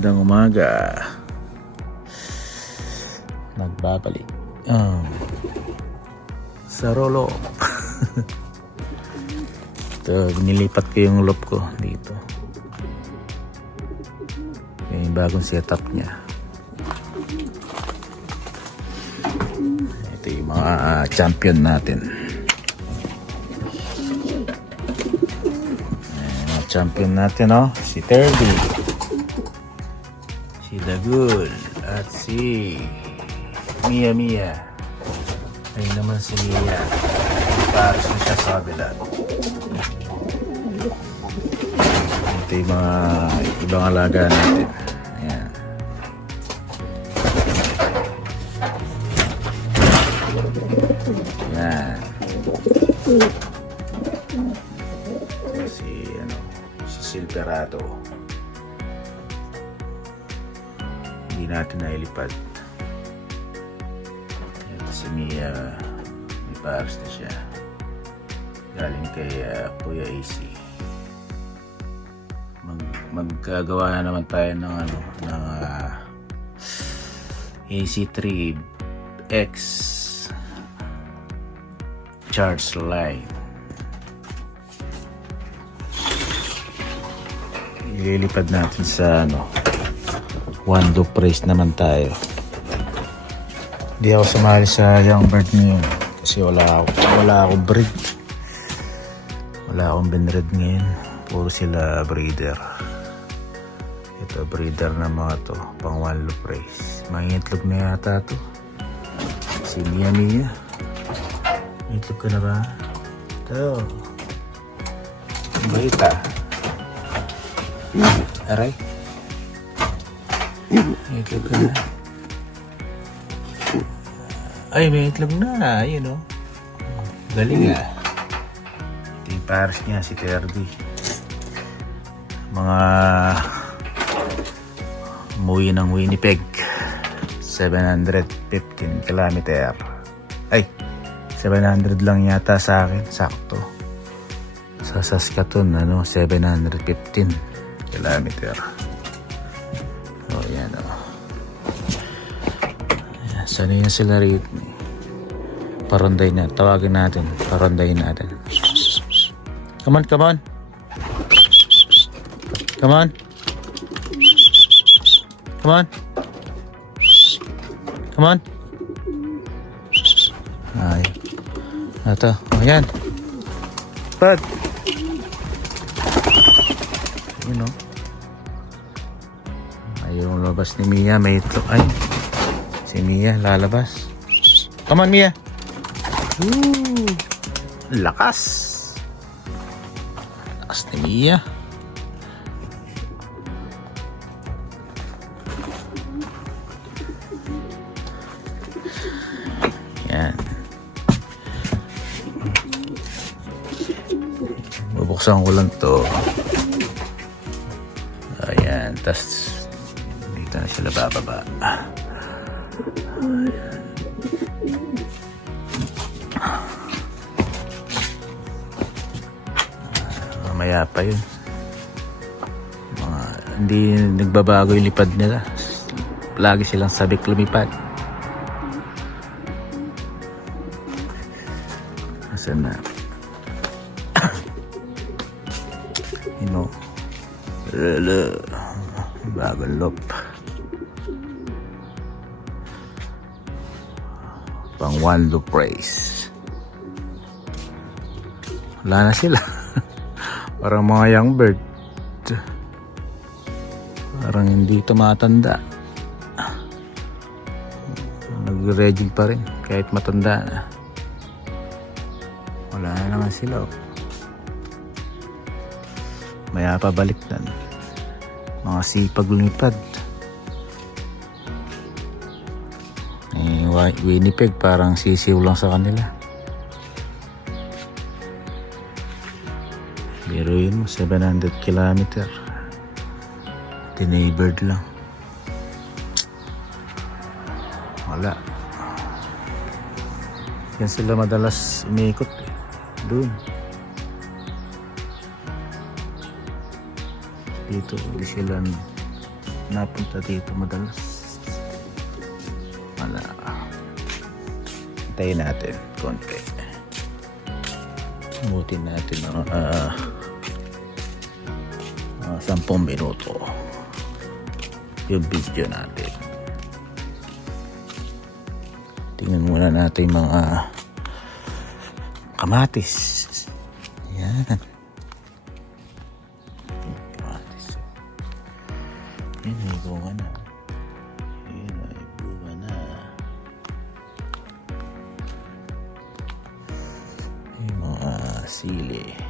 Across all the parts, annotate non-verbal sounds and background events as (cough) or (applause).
Magandang umaga. Nagbabalik. Um, sa rolo. (laughs) Ito, nilipat ko yung loop ko dito. Yung bagong setup niya. Ito yung mga ah, champion natin. Ayan, champion natin, oh. Si Terby. Si Dagul. At si Mia Mia. Ayun naman si Mia. Paris na siya sa kabila. Ito yung mga ibang alaga natin. Ayan. Ayan. Si ano, si Silverado. Natin nailipad. Ito si Mia, may Paris na siya. Galing kay ah, Kuya AC. Mag, magkagawa na naman tayo ng ano, ng ah, AC3 X charge line. Ililipad natin sa ano, one do praise naman tayo. Hindi ako sumali sa young bird ngayon kasi wala ako, wala akong breed. Wala akong binred ngayon. Puro sila breeder. Ito, breeder na mga to. Pang one loop race. Mangingitlog na yata to. Si Mia Mia. Itlog ka na ba? Ito. Ang bait ah. Aray. Itlog ka na. Ay, may itlog na. Ayun oh. Galing ah. Ito yung pares niya, si Terdy. Mga umuwi ng Winnipeg. 715 kilometer. Ay, 700 lang yata sa akin. Sakto. Sa Saskatoon, ano, 715 kilometer. O, yan o. Ayan, sanay na sila rito. Paronday na. Tawagin natin. Paronday natin. Come on, come on. Come on. Come on. Come on. Ay. Ito. Ayan. Pad. Yun o. Ayaw lumabas ni Mia. May ito. Ay. Si Mia lalabas. Come on, Mia. Woo. Lakas. Lakas ni Mia. Bubuksan ko lang to. Ayan. Tapos, bababa. Mamaya pa yun. Mga, hindi nagbabago yung lipad nila. Lagi silang sabik lumipad. Asan na? (coughs) you know, bagong lop. Pang one loop race. Wala na sila. (laughs) Parang mga young bird. Parang hindi tumatanda. Nag-raging pa rin kahit matanda na. Wala na naman sila. Maya pa balik na. Mga sipag lumipad. Eh, Wi- Winnipeg parang sisiw lang sa kanila. Yun mo, 700 kilometer. Tinay-bird lang. Wala. Yan sila madalas umiikot. eh. Doon. Dito, hindi sila napunta dito madalas. Wala. Hintayin natin konti. Butin natin ng ah ah, 10 minuto yung video natin. Tingnan muna natin mga kamatis. Yan. Kamatis. Yan ay bunga na. Mga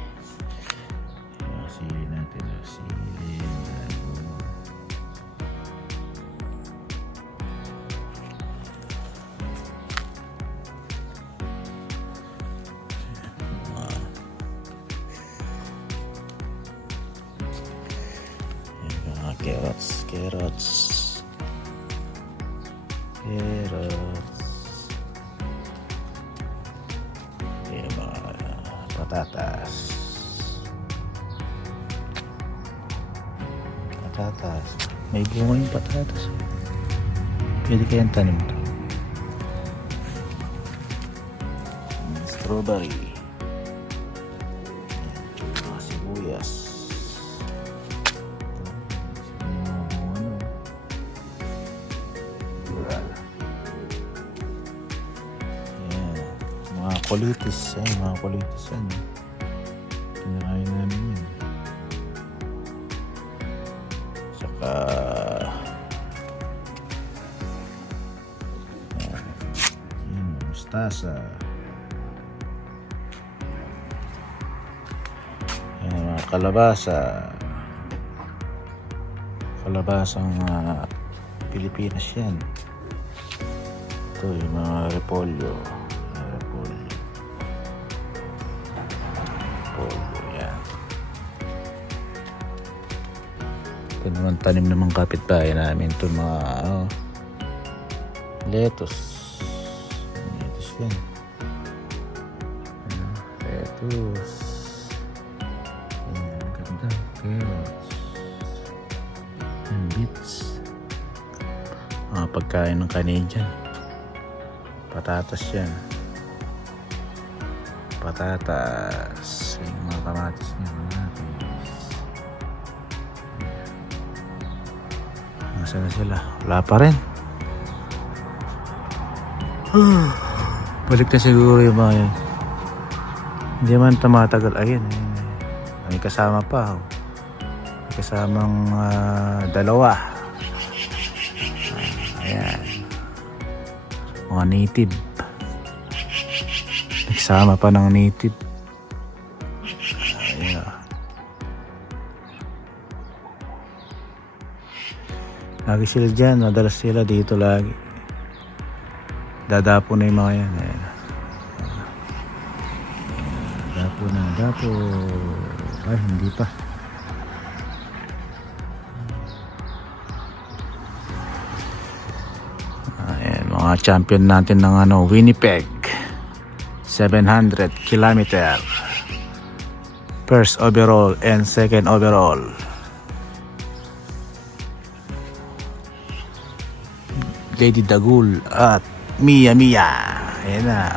patatas. May bunga yung patatas. Pwede kayang tanim to. Strawberry. Mga sibuyas. Mga kulitis. Ayan, mga kulitis yan. Kinakain namin yun. Saka... Ayan, mustasa. Ayan, mga kalabasa. Kalabasang ah, Pilipinas yan. Ito yung. Mga repolyo. Ito naman tanim ng mga kapitbahay namin. Ito mga ano, lettuce. Lettuce yan. Ano, lettuce. Ayan, ganda. Carrots. And beets. Mga pagkain ng Canadian. Patatas yan. Patatas. Yung mga kamatis niya. Nasaan na sila? Wala pa rin. (sighs) Balik na siguro yung mga yan. Hindi man tumatagal. Ayun. ayun. May kasama pa. Oh. May kasamang ah, dalawa. Ah, ayan. Mga native. Nagsama pa ng native. Lagi sila dyan. Madalas sila dito lagi. Dadapo na yung mga yan. Ayan. Dapo na. Dapo. Ay, hindi pa. Ayan, mga champion natin ng ano, Winnipeg. 700 kilometer. First overall and second overall. Lady Dagul at Mia Mia. Ayan na.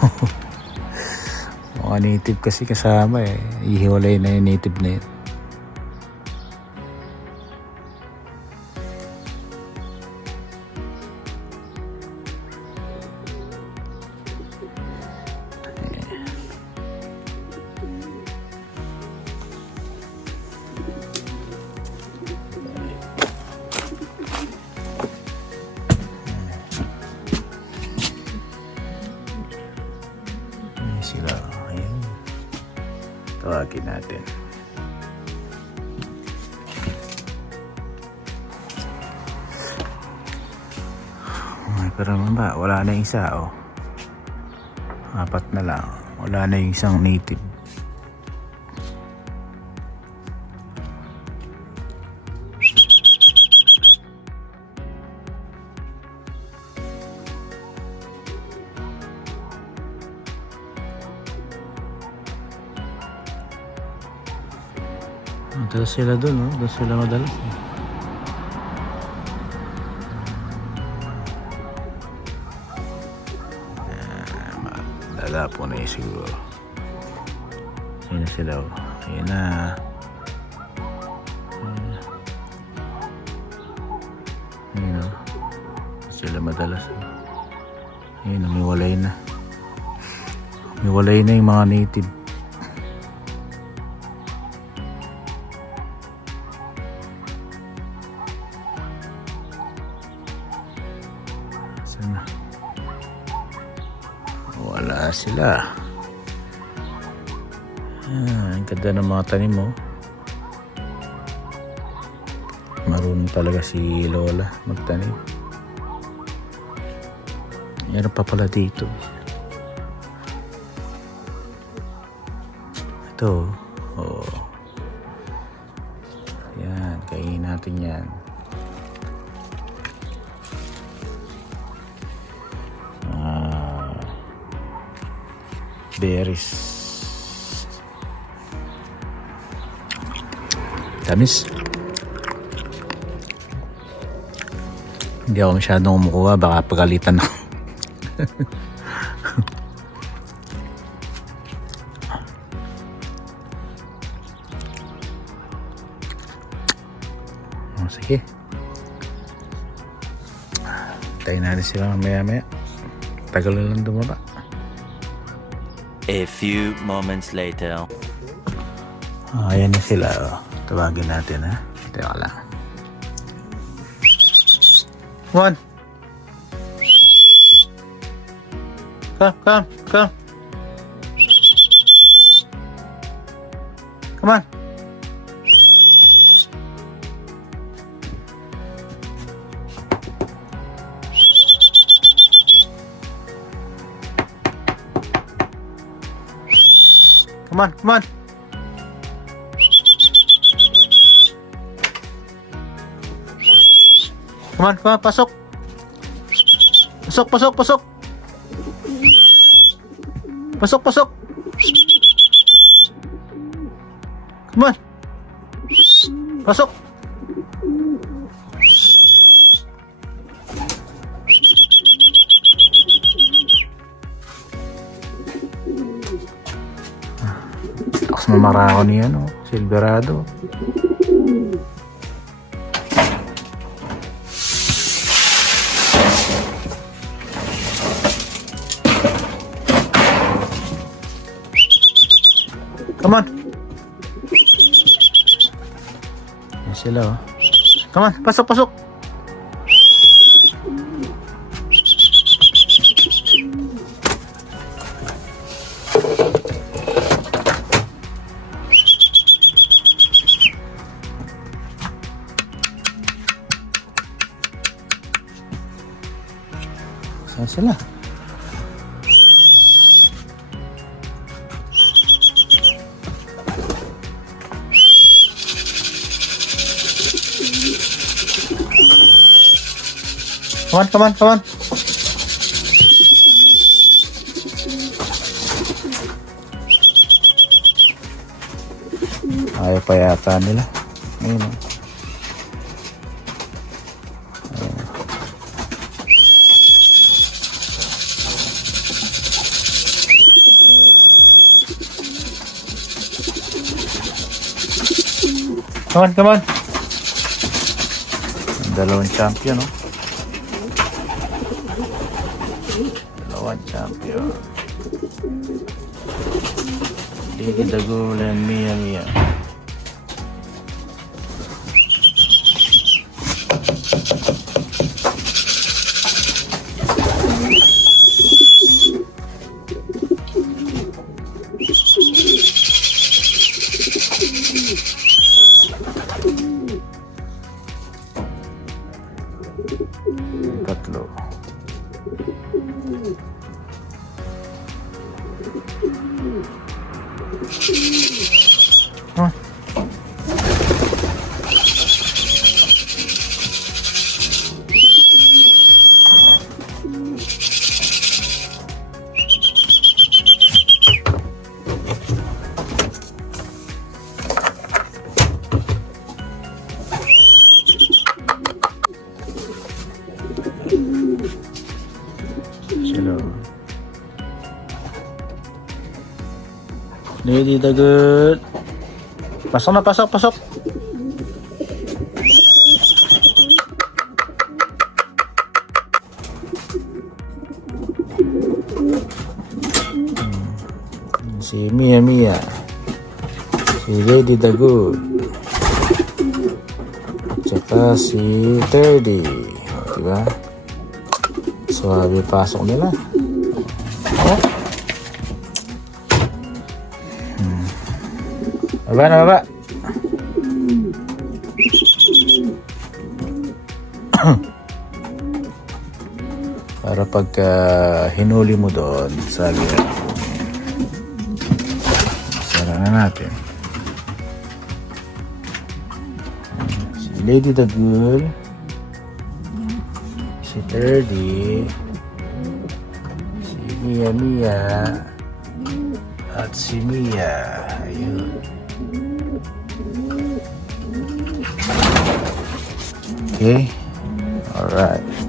(laughs) Mga native kasi kasama eh. Ihiwalay na yung native na yun. Tawagin natin. Ay, pero naman ba, wala na isa, oh. Apat na lang. Wala na yung isang native. Madalas sila dun, oh. Doon sila madalas. eh. Ah, ma- Lalapo na yun siguro. Ayun na sila. Ayun na. Ayun. Oh. Sila madalas. Ayun, umiwalay na. Umiwalay na yung mga native. Sila. Ah, ang ganda ng mga tanim mo. Marunong talaga si Lola magtanim. Meron pa pala dito. Ito. Oh. Yan, kainin natin yan. Berries. Tamis. Hindi ako masyadong kumukuha. Baka pagalitan ako. (laughs) oh, sige. Tayo natin sila mamaya maya. Tagal lang dumaba. A few moments later. Ah, ayan na sila. Oh. Tawagin natin ha. Teka lang. One. Come, come, come. Come on. Come on, come on. Come on, come on, pasok. Pasok, pasok, pasok. Pasok, pasok. Come on. Pasok. Lakas mamarako niya, no? Silverado. Come on. Yan sila, oh. Come on, pasok, pasok. Come on, come on, come on. Ayaw pa yata nila. Ayun. oh. Ayun. Come on, come on. Ang dalawang champion, no? Dalawang champion. Digi Dagulan, Mia Mia. Tatlo. Thank you. Lady the good. Pasok na, pasok, pasok. Hmm. Si Mia Mia. Si Lady the Good. Tsaka si Terdy. Diba? Suwabe pasok nila. Oh. Baba na baba. (coughs) Para pagka hinuli mo doon, sabi na, sara na natin. Si Lady the Ghoul, si Terdy, si Mia Mia, at si Mia. Ayun. Okay. Alright.